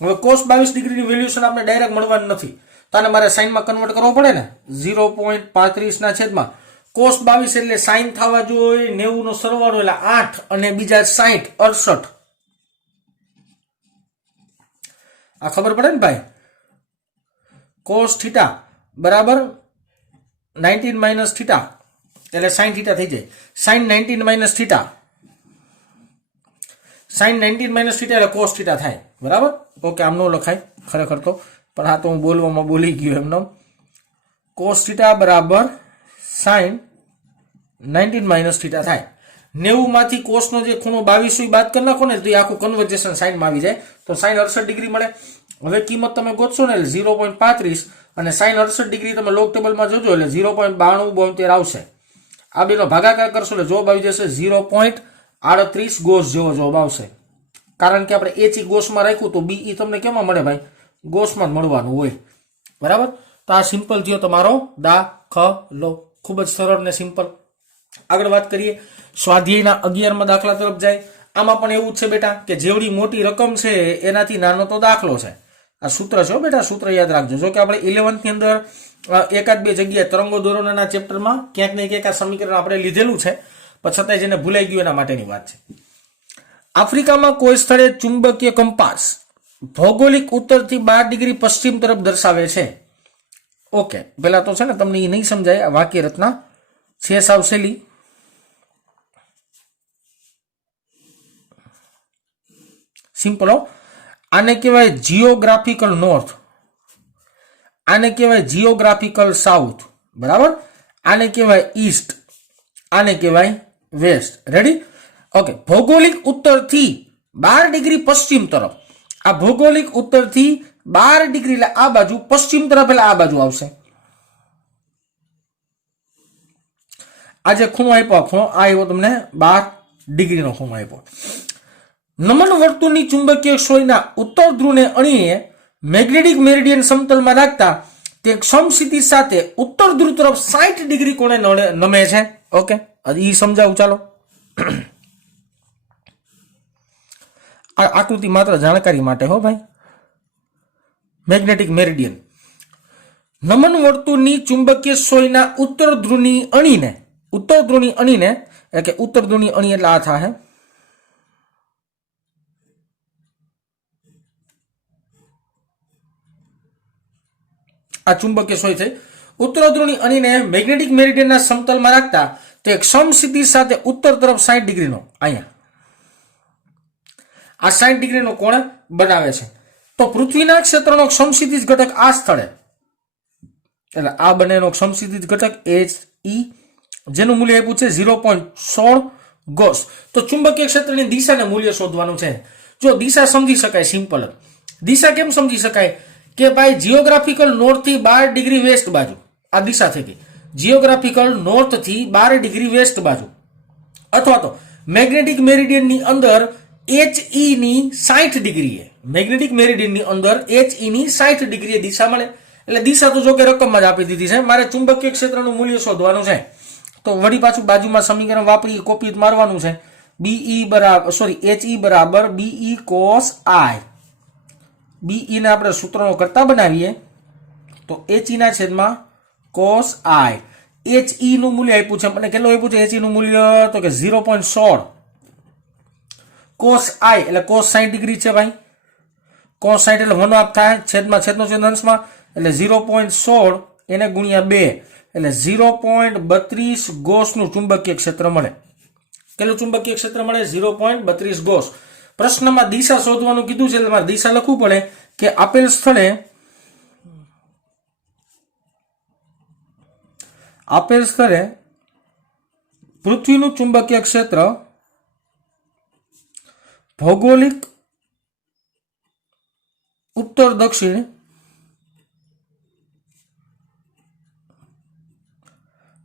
હવે cos 22 ડિગ્રીની વેલ્યુશન આપણે ડાયરેક્ટ મળવાની નથી, તો આને મારે સાઇનમાં કન્વર્ટ કરવો પડે ને. 0.35 ના છેદમાં cos 22 એટલે સાઇન થવા જોઈએ 90 નો સરવાળો એટલે 8 અને બીજા 60 68. આ ખબર પડે ને ભાઈ. cos થીટા બરાબર 19 માઇનસ થીટા એટલે sin થીટા થઈ જાય. sin 19 minus theta, sin 19 minus theta એટલે cos થીટા થાય, બરાબર. ઓકે, આમ નો લખાય ખરેખર તો, પણ આ તો હું બોલવામાં બોલી ગયો એમનો. cos થીટા બરાબર sin 19 માઇનસ થીટા થાય. 90 માંથી cos નો જે ખૂણો 22 બાદ કરી નાખો ને તો એ આખું કન્વર્જેશન sin માં આવી જાય, તો sin 68 ડિગ્રી મળે. હવે કિંમત તમે ગોતશો ને એટલે 0.35 અને sin 68 ડિગ્રી તમે લોગ ટેબલમાં જોજો એટલે 0.9272 આવશે. આ બેનો ભાગાકાર કરશો એટલે જવાબ આવી જશે 0.38 ગોસ જેવો જવાબ આવશે. કારણ કે આપણે HE ગોસમાં રાખ્યું તો BE તમને કેમાં મળે ભાઈ? ગોસમાં મળવાનું હોય, બરાબર. તો આ સિમ્પલ થયો તમારો દાખલો, ખૂબ જ સરળ ને સિમ્પલ. આગળ વાત કરીએ સ્વાધ્યાયના 11મા દાખલા તરફ જાય. આમાં પણ એવું જ છે બેટા કે જેવડી મોટી રકમ છે એનાથી નાનો તો દાખલો છે. આ સૂત્ર છે બેટા, સૂત્ર યાદ રાખજો. જો કે આપણે 11th ની અંદર એકાદ બે જગ્યાએ તરંગો દોરોના ચેપ્ટરમાં ક્યાંક ને ક્યાંક આ સમીકરણ આપણે લીધેલું છે, પણ છતાંય જેને ભૂલાઈ ગયું એના માટેની વાત છે. આફ્રિકામાં કોઈ સ્થળે ચુંબકીય કંપાસ ભૌગોલિક ઉત્તરથી 12 ડિગ્રી પશ્ચિમ તરફ દર્શાવે છે. ઓકે, પેલા તો છે ને તમને એ નહીં સમજાય, આ વાક્ય રચના છે સાવ સહેલી. સિમ્પલ. આને કહેવાય જીઓગ્રાફિકલ નોર્થ, આને કહેવાય જીઓગ્રાફિકલ સાઉથ, બરાબર. આને કહેવાય ઈસ્ટ, આને કહેવાય વેસ્ટ. રેડી? ઓકે. ભૌગોલિક ઉત્તરથી 12 ડિગ્રી પશ્ચિમ તરફ, આ ભૌગોલિક ઉત્તરથી 12 ડિગ્રી એટલે આ બાજુ, પશ્ચિમ તરફ એટલે આ બાજુ આવશે. આ જે ખૂણો આપ્યો, ખૂણો આ આવ્યો તમને 12 ડિગ્રીનો ખૂણો આપ્યો. નમન વર્તુળની ચુંબકીય સોયના ઉત્તર ધ્રુવને અણીને મેગ્નેટિક મેરિડિયન સમતલમાં રાખતા તે સમક્ષિતિજ સાથે ઉત્તર ધ્રુવ તરફ 60 ડિગ્રી કોણે નમે છે. ઓકે, એ સમજાવું. ચાલો, આ આકૃતિ માત્ર જાણકારી માટે હો ભાઈ. મેગ્નેટિક મેરિડિયન નમન વર્તુળની ચુંબકીય સોયના ઉત્તર ધ્રુવની અણીને એટલે કે ઉત્તર ધ્રુવની અણી એટલે આ થાય. આ ચુંબકીય સોય થઈ. ઉત્તર ધ્રુવની અણીને મેગ્નેટિક મેરિડિયનના સમતલમાં રાખતા તે એક સમક્ષિતિજ સાથે ઉત્તર તરફ 60 ડિગ્રીનો અહીંયા આ 60 ડિગ્રીનો કોણ બનાવે છે. તો પૃથ્વીના ક્ષેત્રનો સમક્ષિતિજ ઘટક આ સ્થળે, એટલે આ બંનેનો સમક્ષિતિજ ઘટક HE, જેનું મૂલ્ય આપ્યું છે 0.16 ગોસ. તો ચુંબકીય ક્ષેત્રની દિશાને મૂલ્ય શોધવાનું છે. જો દિશા સમજી શકાય, સિમ્પલ. દિશા કેમ સમજી શકાય કે ભાઈ જીઓગ્રાફિકલ નોર્થ થી 12 ડિગ્રી વેસ્ટ બાજુ આ દિશા થઈ ગઈ. જીઓગ્રાફિકલ નોર્થ થી 12 ડિગ્રી વેસ્ટ બાજુ, અથવા તો મેગ્નેટિક મેરિડિયનની અંદર HE ની 60 ડિગ્રીએ, મેગ્નેટિક મેરિડિયનની અંદર HE ની 60 ડિગ્રીએ દિશા મળે. એટલે દિશા તો જો કે રકમમાં જ આપી દીધી છે. મારે ચુંબકીય ક્ષેત્રનું મૂલ્ય શોધવાનું છે. તો વળી પાછું બાજુમાં સમીકરણ વાપરી કોપી મારવાનું છે. HE બરાબર BE cos I. BE ને આપણે સૂત્રનો કરતા બનાવીએ તો HE ના છેદમાં cos I. HE નું મૂલ્ય આપ્યું છે, મને કેટલું આપ્યું છે HE નું મૂલ્ય? તો કે 0.16. cos I એટલે cos 60 ડિગ્રી છે ભાઈ. cos 60 એટલે 1/2 થાય, છેદમાં છેદનો છેદ અંશમાં, એટલે 0.16 એને ગુણ્યા 2 એટલે 0.32 ગોસનું ચુંબકીય ક્ષેત્ર મળે. કેટલું ચુંબકીય ક્ષેત્ર મળે? 0.32 ગોસ. પ્રશ્નમાં દિશા શોધવાનું કીધું છે એટલે મારે દિશા લખવું પડે કે આપેલ સ્થળે પૃથ્વીનું ચુંબકીય ક્ષેત્ર ભૌગોલિક ઉત્તર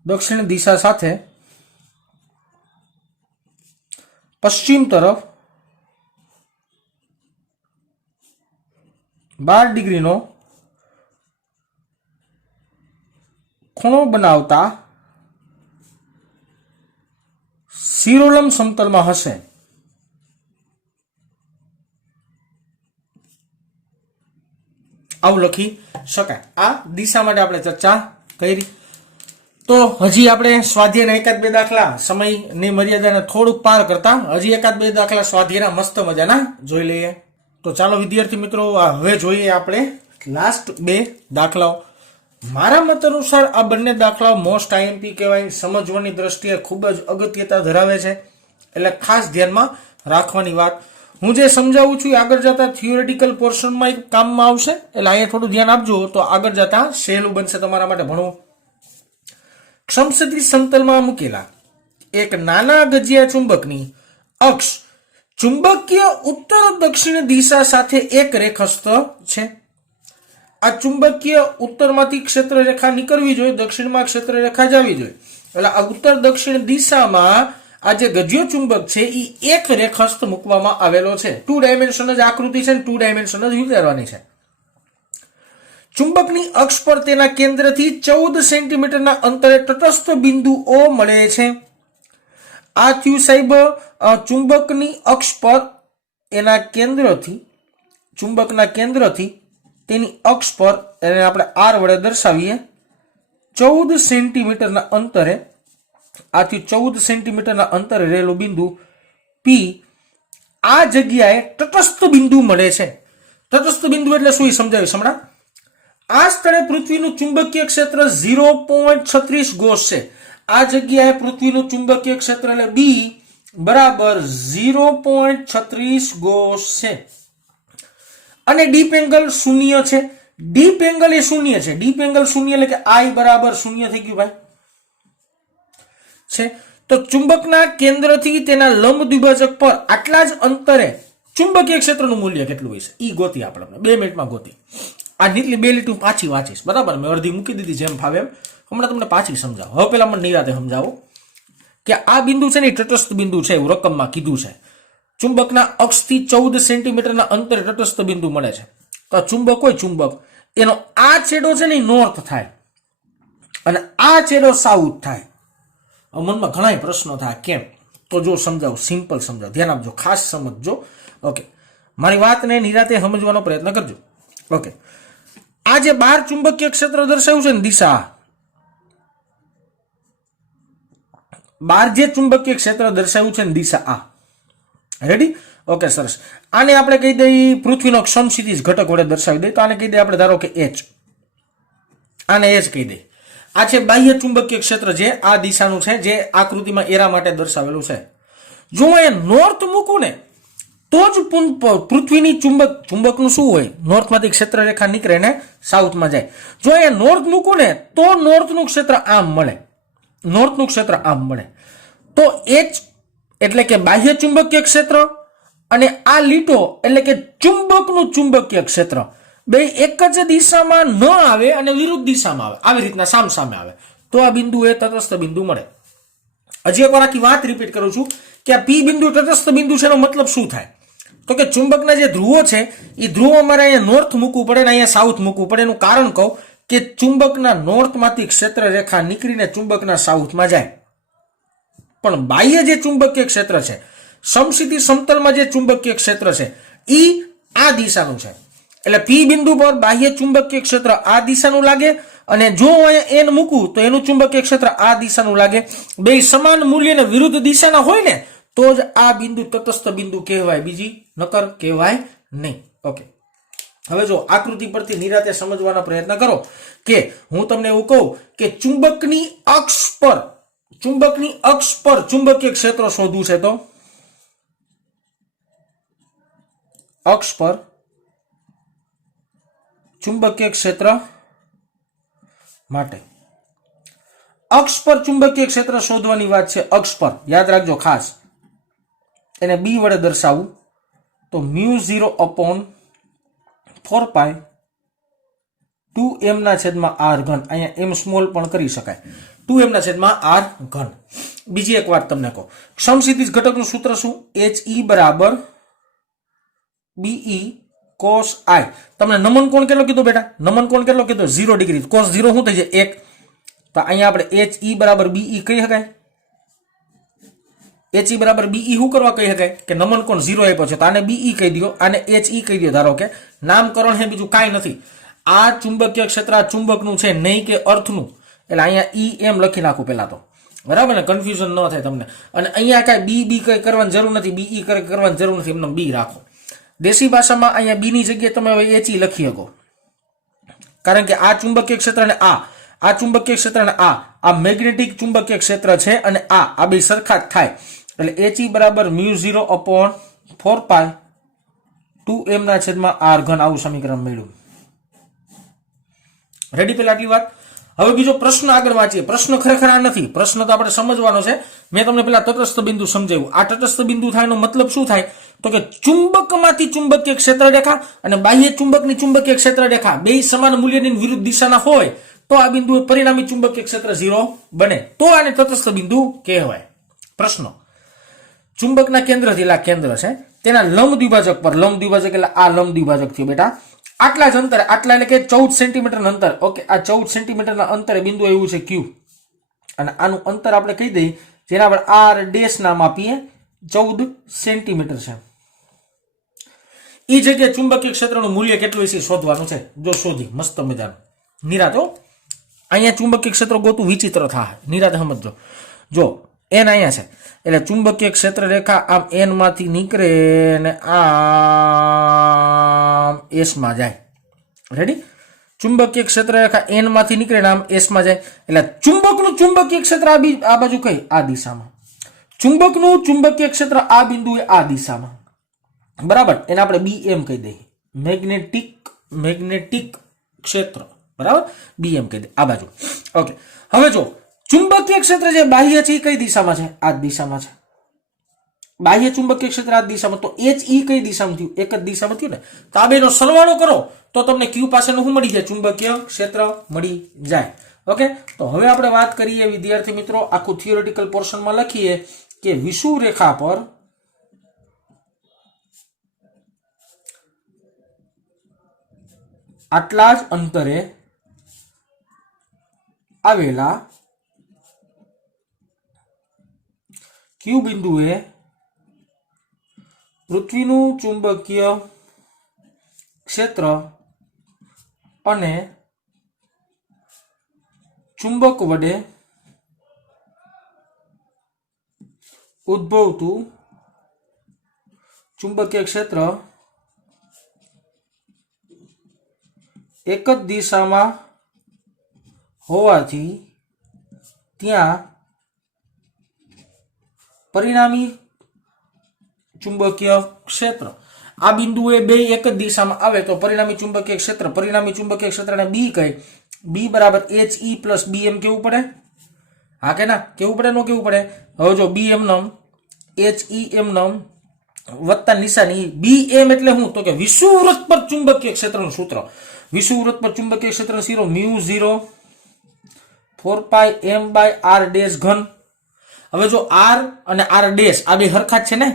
દક્ષિણ દિશા સાથે પશ્ચિમ તરફ 12 ડિગ્રીનો ખૂણો બનાવતા શિરોલંબ સમતલમાં હશે. આવું લખી શકાય. આ દિશા માટે આપણે ચર્ચા કરી. તો હજી આપણે સ્વાધ્યાયના એકાદ બે દાખલા, સમયની મર્યાદાને થોડુંક પાર કરતા હજી એકાદ બે દાખલા સ્વાધ્યાયના મસ્ત મજાના જોઈ લઈએ. તો ચાલો વિદ્યાર્થી મિત્રો, હવે જોઈએ આપણે લાસ્ટ બે દાખલાઓ. મારા મત અનુસાર આ બંને દાખલાઓ મોસ્ટ આઈએમપી કહેવાય, સમજવાની દ્રષ્ટિએ ખૂબ જ અગત્યતા ધરાવે છે, એટલે ખાસ ધ્યાનમાં રાખવાની વાત. હું જે સમજાવું છું આગળ જતા થિયોરેટિકલ પોર્શનમાં કામમાં આવશે, એટલે અહીંયા થોડું ધ્યાન આપજો તો આગળ જતા સહેલું બનશે તમારા માટે ભણવું. સમક્ષિતિજ સમતલમાં મૂકેલા એક નાના ગજિયા ચુંબકની અક્ષ ચુંબકીય ઉત્તર દક્ષિણ દિશા સાથે એક રેખસ્થ છે. આ ચુંબકીય ઉત્તરમાંથી ક્ષેત્ર રેખા નીકળવી જોઈએ, દક્ષિણમાં ક્ષેત્ર રેખા જવી જોઈએ. એટલે આ ઉત્તર દક્ષિણ દિશામાં આ જે ગજિયો ચુંબક છે એ એક રેખસ્થ મૂકવામાં આવેલો છે. 2 ડાયમેન્શન જ આકૃતિ છે, 2 ડાયમેન્શન જ વિચારવાની છે. ચુંબકની અક્ષ પર તેના કેન્દ્રથી 14 સેન્ટીમીટરના અંતરે તટસ્થ બિંદુઓ મળે છે. આ થયું સાહેબ ચુંબકની અક્ષ પર એના કેન્દ્રથી, ચુંબકના કેન્દ્રથી તેની અક્ષ પર એને આપણે R વડે દર્શાવીએ 14 સેન્ટીમીટરના અંતરે, આથી 14 સેન્ટીમીટરના અંતરે રહેલું બિંદુ P, આ જગ્યાએ તટસ્થ બિંદુ મળે છે. તટસ્થ બિંદુ એટલે શું સમજાવીશ હમણાં. આ સ્થળે પૃથ્વીનું ચુંબકીય ક્ષેત્ર 0.36 ગોસ છે. આ જગ્યાએ પૃથ્વીનું ચુંબકીય ક્ષેત્ર એટલે બી બરાબર 0.36 ગોસ છે. અને ડીપ એંગલ શૂન્ય છે. ડીપ એંગલ એ શૂન્ય છે. ડીપ એંગલ શૂન્ય એટલે કે આઈ બરાબર શૂન્ય થઈ ગયું ભાઈ છે. તો ચુંબકના કેન્દ્રથી તેના લંબ દ્વિભાજક પર આટલા જ અંતરે ચુંબકીય ક્ષેત્રનું મૂલ્ય કેટલું હોય છે ઈ ગોતી આપણે 2 મિનિટમાં ગોતી. આ નીકળી 2 લીટી પાછી વાંચીશ બરાબર. મેં અડધી મૂકી દીધી જેમ ફાવે એમ. હમણાં તમને પાછી સમજાવો. હવે પેલા મને નિરાતે સમજાવો કે આ બિંદુ છે ને તટસ્થ બિંદુ છે એવું રકમમાં કીધું છે. ચુંબકના અક્ષથી 14 સેન્ટીમીટરના અંતરે તટસ્થ બિંદુ મળે છે. તો ચુંબક હોય ચુંબક એનો આ છેડો છે ને નોર્થ થાય અને આ છેડો સાઉથ થાય. મનમાં ઘણા પ્રશ્નો થાય કેમ, તો જો સમજાવું, સિમ્પલ સમજાવ, ધ્યાન આપજો, ખાસ સમજજો. ઓકે, મારી વાતને નિરાતે સમજવાનો પ્રયત્ન કરજો. ઓકે, આ જે 12 ચુંબકીય ક્ષેત્ર દર્શાવ્યું છે ને દિશા, 12 જે ચુંબકીય ક્ષેત્ર દર્શાવ્યું છે ને દિશા આ રેડી. ઓકે સરસ. આને આપણે કહી દઈએ પૃથ્વીનો સમક્ષિતિજ ઘટક વડે દર્શાવી દઈએ. તો આને કહી દઈએ આપણે ધારો કે H. આને H કહી દઈએ. આ છે બાહ્ય ચુંબકીય ક્ષેત્ર જે આ દિશાનું છે, જે આકૃતિમાં એરા માટે દર્શાવેલું છે. જો એ નોર્થ મૂકું ને તો જ પૃથ્વીની ચુંબકનું શું હોય, નોર્થમાંથી ક્ષેત્ર રેખા નીકળે ને સાઉથમાં જાય. જો એ નોર્થ મૂકું ને તો નોર્થનું ક્ષેત્ર આમ મળે, નોર્થનું ક્ષેત્ર આમ મળે. તો H એટલે કે બાહ્ય ચુંબકીય ક્ષેત્ર અને આ લીટો એટલે કે ચુંબકનું ચુંબકીય ક્ષેત્ર બે એક જ દિશામાં ન આવે અને વિરુદ્ધ દિશામાં આવે, આવી રીતના સામસામે આવે તો આ બિંદુ એ તટસ્થ બિંદુ મળે. હજી એકવાર આખી વાત રિપીટ કરું છું કે આ પી બિંદુ તટસ્થ બિંદુ છે એનો મતલબ શું થાય, તો કે ચુંબકના જે ધ્રુવો છે એ ધ્રુવો અમારે અહીંયા નોર્થ મૂકવું પડે ને અહીંયા સાઉથ મૂકવું પડે. એનું કારણ કહું કે ચુંબકના નોર્થમાંથી ક્ષેત્ર રેખા નીકળીને ચુંબકના સાઉથમાં જાય. પણ બાહ્ય જે ચુંબકીય ક્ષેત્ર છે, સમક્ષિતિ સમતલમાં જે ચુંબકીય ક્ષેત્ર છે ઈ આ દિશાનું છે. એટલે પી બિંદુ પર બાહ્ય ચુંબકીય ક્ષેત્ર આ દિશાનું લાગે અને જો અહીંયા એન મૂકું તો એનું ચુંબકીય ક્ષેત્ર આ દિશાનું લાગે. બે સમાન મૂલ્યને વિરુદ્ધ દિશાના હોય ને તો જ આ બિંદુ તટસ્થ બિંદુ કહેવાય, બીજી નકર કહેવાય નહીં. ઓકે, હવે જો આકૃતિ પરથી નિરાતે સમજવાનો પ્રયત્ન કરો કે હું તમને એવું કહું કે ચુંબકની અક્ષ પર ચુંબકીય ક્ષેત્ર શોધવું છે તો અક્ષ પર ચુંબકીય ક્ષેત્ર માટે અક્ષ પર ચુંબકીય ક્ષેત્ર શોધવાની વાત છે. અક્ષ પર યાદ રાખજો ખાસ, એને બી વડે દર્શાવવું તો μ0/4π 2m/r3. અહીંયા m સ્મોલ પણ કરી શકાય, 2m/r3. બીજી એક વાત તમને કહો, સમક્ષિતિજ ઘટકનું સૂત્ર શું, He બરાબર be cos I. તમને નમન કોણ કેટલો કીધો બેટા, નમન કોણ કેટલો કીધો 0 ડિગ્રી. cos 0 શું થઈ જાય 1. તો અહીંયા આપણે He બરાબર be કહી શકાય. He બરાબર be શું કરવા કહી શકાય કે નમન કોણ 0 આપ્યો છે તો આને be કહી દો, આને He કહી દો. ધારો કે નામકરણ છે, બીજું કાંઈ નથી. આ ચુંબકીય ક્ષેત્ર આ ચુંબકનું છે નહીં કે અર્થનું, એટલે અહીંયા એમ લખી નાખું પેલા તો, બરાબર ને, કન્ફ્યુઝન ન થાય તમને. અને અહીંયા કાંઈ બી કઈ કરવાની જરૂર નથી, બી કરવાની જરૂર નથી, એમને બી રાખો. દેશી ભાષામાં અહીંયા બી ની જગ્યાએ તમે હવે He લખી શકો, કારણ કે આ ચુંબકીય ક્ષેત્ર અને આ ચુંબકીય ક્ષેત્ર અને આ મેગ્નેટિક ચુંબકીય ક્ષેત્ર છે અને આ બે સરખા જ થાય. એટલે He બરાબર μ0/4π 2m/r3 આવું સમીકરણ મળ્યું. રેડી? પેલા આટલી વાત. હવે બીજો પ્રશ્ન આગળ વાંચીએ. પ્રશ્ન ખરેખર આ નથી, પ્રશ્ન તો આપણે સમજવાનો છે. મેં તમને પેલા તટસ્થ બિંદુ સમજાવ્યું. આ તટસ્થ બિંદુ થાય એનો મતલબ શું થાય, તો કે ચુંબકમાંથી ચુંબકીય ક્ષેત્ર રેખા અને બાહ્ય ચુંબકની ચુંબકીય ક્ષેત્ર રેખા બે સમાન મૂલ્યની વિરુદ્ધ દિશાના હોય તો આ બિંદુ પરિણામી ચુંબકીય ક્ષેત્ર 0 બને, તો આને તટસ્થ બિંદુ કહેવાય. પ્રશ્ન, ચુંબકના કેન્દ્રથી આ કેન્દ્ર છે તેના લંબ દ્વિભાજક પર, લંબ દ્વિભાજક એટલે આ લંબ દ્વિભાજક થયો બેટા, આટલા જ અંતરે, આટલા એટલે કે 14 સેન્ટીમીટરના અંતર. ઓકે, આ 14 સેન્ટીમીટરના અંતરે બિંદુ એવું છે Q અને આનું અંતર આપણે કહી દઈએ જેના આપણે R ડેશ નામ આપીએ, 14 સેન્ટીમીટર છે. એ જગ્યાએ ચુંબકીય ક્ષેત્રનું મૂલ્ય કેટલું છે શોધવાનું છે. જો શોધી મસ્ત મજાનું નિરાતે. અહીંયા ચુંબકીય ક્ષેત્ર ગોતું વિચિત્ર થાય, નિરાતે સમજજો. જો એન અહીંયા છે એટલે ચુંબકીય ક્ષેત્ર રેખા આમ એન માંથી નીકળે ને આમ એસ માં જાય. રેડી? ચુંબકીય ક્ષેત્ર રેખા એન માંથી નીકળે ને આમ એસ માં જાય એટલે ચુંબકનું ચુંબકીય ક્ષેત્ર આ બાજુ કઈ આ દિશામાં, ચુંબકનું ચુંબકીય ક્ષેત્ર આ બિંદુએ આ દિશામાં. બરાબર? એને આપણે બી એમ કહી દઈએ, મેગ્નેટિક ક્ષેત્ર. બરાબર? બી એમ કહી દે આ બાજુ. ઓકે, હવે જો ચુંબકીય ક્ષેત્ર જે બાહ્ય છે એ કઈ દિશામાં છે? આ દિશામાં છે. બાહ્ય ચુંબકીય ક્ષેત્ર આ દિશામાં, તો એચ ઈ કઈ દિશામાં થયું? એક જ દિશામાં થયું ને. તો આ બેનો સરવાળો કરો તો તમને ક્યુ પાસેનું શું મળી જાય? ચુંબકીય ક્ષેત્ર મળી જાય. ઓકે, તો હવે આપણે વાત કરીએ વિદ્યાર્થી મિત્રો, આખું થિયોરેટિકલ પોર્શનમાં લખીએ કે વિષુવ રેખા પર આટલા જ અંતરે આવેલા ક્યુ બિંદુએ પૃથ્વીનું ચુંબકીય ક્ષેત્ર અને ચુંબક વડે ઉદ્ભવતું ચુંબકીય ક્ષેત્ર એક જ દિશામાં હોવાથી ત્યાં પરિણામી ચુંબકીય ક્ષેત્ર આ બિંદુએ બે એક જ દિશામાં આવે તો પરિણામી ચુંબકીય ક્ષેત્રને બી કહે. બી બરાબર એચ ઈ પ્લસ બી એમ કેવું પડે? હા કે ના? કેવું પડે? નો કેવું પડે? હવે જો બી એમ નમ એચ ઈ એમ નમ વત્તા નિશાની બી એમ એટલે શું? તો કે વિષુવવૃત્ત પર ચુંબકીય ક્ષેત્રનું સૂત્ર. વિષુવવૃત્ત પર ચુંબકીય ક્ષેત્ર 0 4 પાઈ એમ બાય આર ડેશ ઘન. હવે જો આર અને આર ડેશ આ બે હરખા જ છે ને.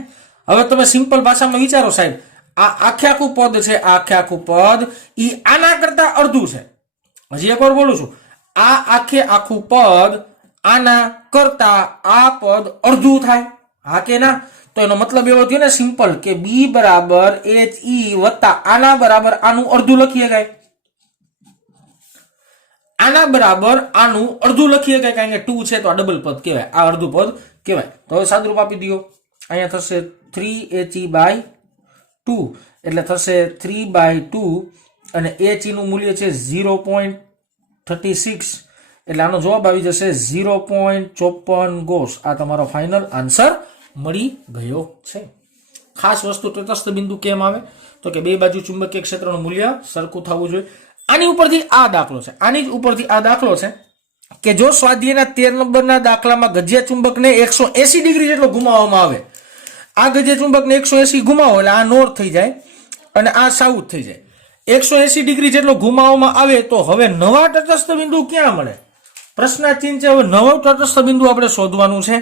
હવે તમે સિમ્પલ ભાષામાં વિચારો સાહેબ, આ આખે આખું પદ છે, આખે આખું પદ ઈ આના કરતા અડધું છે. હજી એકવાર બોલું છું, આ આખે આખું પદ આના કરતા આ પદ અડધું થાય. હા કે ના? તો એનો મતલબ એવો થયો ને સિમ્પલ કે બી બરાબર એચ ઈ વત્તા આના બરાબર આનું અડધું લખીએ ગાય. આના બરાબર આનું અડધું લખીએ ગાય, કારણ કે 2 છે તો આ ડબલ પદ કહેવાય, આ અડધું પદ કહેવાય. તો હવે સાદુરૂપ આપી દો. અહીંયા થશે 3he/2 એટલે થશે 3/2 અને he નું મૂલ્ય છે 0.36 એટલે આનો જવાબ આવી જશે 0.54 ગોસ. આ તમારો ફાઇનલ આન્સર મળી ગયો છે. ખાસ વસ્તુ તટસ્થ બિંદુ કેમ આવે? તો કે બે બાજુ ચુંબકીય ક્ષેત્રનું મૂલ્ય સરખું થવું જોઈએ. આની ઉપરથી આ દાખલો છે, આની જ ઉપરથી આ દાખલો છે કે જો સ્વાધ્યાયના 13 નંબરના દાખલામાં ગજિયા ચુંબકને 180 ડિગ્રી જેટલો ઘુમાવવામાં આવે, આ ગજિયા ચુંબકને 180 ઘુમાવો એટલે આ નોર્થ થઈ જાય અને આ સાઉથ થઈ જાય. 180 ડિગ્રી જેટલો ઘુમાવવામાં આવે તો હવે નવા તટસ્થ બિંદુ ક્યાં મળે? પ્રશ્નાચિહ્ન છે. હવે નવું તટસ્થ બિંદુ આપણે શોધવાનું છે.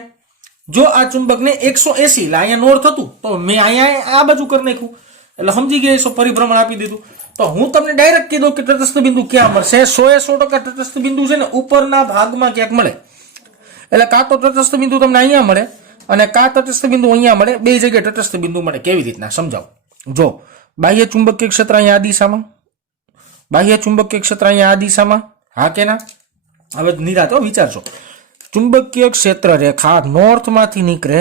જો આ ચુંબકને 180 એટલે અહીંયા નોર્થ હતું તો મેં અહીંયા આ બાજુ કરી નાખ્યું એટલે સમજી ગયા, પરિભ્રમણ આપી દીધું. તો હું તમને ડાયરેક્ટ કીધું કે તટસ્થ બિંદુ ક્યાં મળશે? 100% તટસ્થ બિંદુ છે ને ઉપરના ભાગમાં ક્યાંક મળે. એટલે કાં તો તટસ્થ બિંદુ તમને અહીંયા મળે અને કાં તટસ્થ બિંદુ અહીંયા મળે. બે જગ્યાએ તટસ્થ બિંદુ મળે. કેવી રીતના સમજાવો? જો બાહ્ય ચુંબકીય ક્ષેત્ર અહીંયા આ દિશામાં, બાહ્ય ચુંબકીય ક્ષેત્ર અહીંયા આ દિશામાં. હા કે ના? હવે નિરાતો વિચારશો. ચુંબકીય ક્ષેત્ર રેખા નોર્થમાંથી નીકળે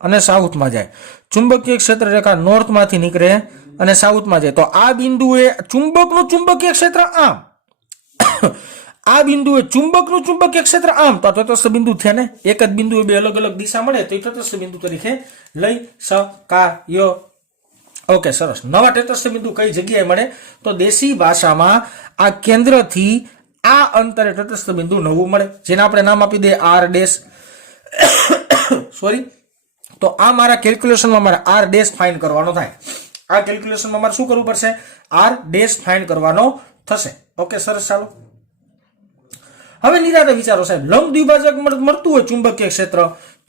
અને સાઉથમાં જાય. ચુંબકીય ક્ષેત્ર રેખા નોર્થમાંથી નીકળે અને સાઉથમાં જાય. તો આ બિંદુએ ચુંબકનું ચુંબકીય ક્ષેત્ર આમ, આ બિંદુએ ચુંબકનું ચુંબકીય ક્ષેત્ર આમ, તો તટસ્થ બિંદુ થયા ને. એક જ બિંદુએ બે અલગ અલગ દિશા મળે તો એ તટસ્થ બિંદુ તરીકે લઈ શકાય. ઓકે, સરસ. નવા તટસ્થ બિંદુ કઈ જગ્યાએ મળે? તો દેશી ભાષામાં આ કેન્દ્રથી આ અંતરે તટસ્થ બિંદુ નવું મળે, જેને આપણે નામ આપી દઈએ આર ડેશ. સોરી, તો આ મારા કેલ્ક્યુલેશનમાં મારે આર ડેશ ફાઇન્ડ કરવાનો થાય. આ કેલ્ક્યુલેશનમાં મારે શું કરવું પડશે? આર ડેશ ફાઇન્ડ કરવાનો થશે. ઓકે, સરસ. ચાલો હવે નિરાતે વિચારો સાહેબ, લંબ દ્વિભાજક મળતું હોય ચુંબકીય ક્ષેત્ર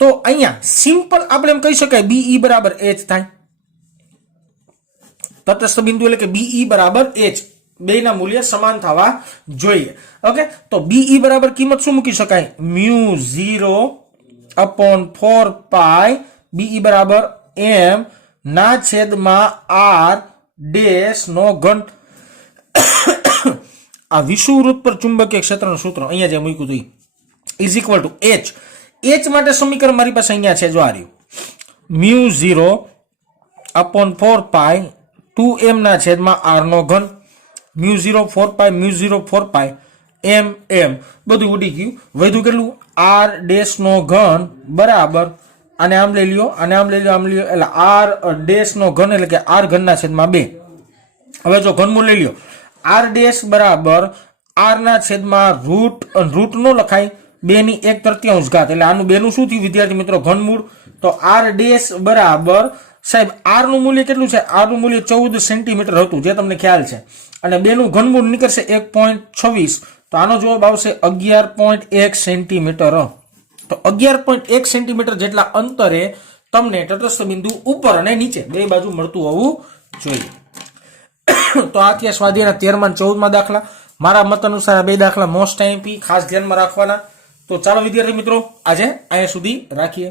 તો અહીંયા સિમ્પલ આપણે એમ કહી શકાય બીઈ બરાબર એચ થાય. તટસ્થ બિંદુ એટલે કે બીઈ બરાબર એચ, બેના મૂલ્ય સમાન થવા જોઈએ. ઓકે, તો બીઈ બરાબર કિંમત શું મૂકી શકાય? μ0/4 પાઈ બીઈ બરાબર એમ ના છેદમાં આર ડેશ નો ઘન. આ વિષુવવૃત્ત પર ચુંબકીય ક્ષેત્રનું સૂત્ર અહીંયા જે મૂક્યું હતું is equal to H. H માટે સમીકરણ મારી પાસે અહીંયા છે, જો આ રહ્યું મ્યુ 0 અપોન 4 પાઈ 2m ના છેદમાં r નો ઘન, મ્યુ 0 4 પાઈ મ્યુ 0 4 પાઈ m બધું ઉડી ગયું. વધુ કેટલું r ડેશ નો ઘન બરાબર આને આમ લઈ લ્યો, આને આમ લઈ લ્યો, આમ લ્યો એટલે r ડેશ નો ઘન એટલે કે r ઘનના છેદમાં 2. હવે જો ઘનમૂળ લઈ લ્યો, r ડેશ બરાબર r ના છેદમાં રૂટ નો લખાય 2 ની 1/3 ઘાત એટલે આનું 2 નું શું થયું વિદ્યાર્થી મિત્રો ઘનમૂળ. તો r ડેશ બરાબર સાહેબ r નું મૂલ્ય કેટલું છે, r નું મૂલ્ય 14 સેન્ટીમીટર હતું જે તમને ખ્યાલ છે, અને 2 નું ઘનમૂળ નીકળશે 1.26, તો આનો જવાબ આવશે 11.1 સેન્ટીમીટર. તો 11.1 સેન્ટીમીટર જેટલા અંતરે તમને તટસ્થ બિંદુ ઉપર અને નીચે બે બાજુ મળતું હોવું જોઈએ. તો આ ત્યાં સ્વાધ્યાયના 13માં અને 14માં દાખલા. મારા મત અનુસાર આ બે દાખલા મોસ્ટ આઈએમપી ખાસ ધ્યાનમાં રાખવાના. તો ચાલો વિદ્યાર્થી મિત્રો આજે અહીંયા સુધી રાખીએ.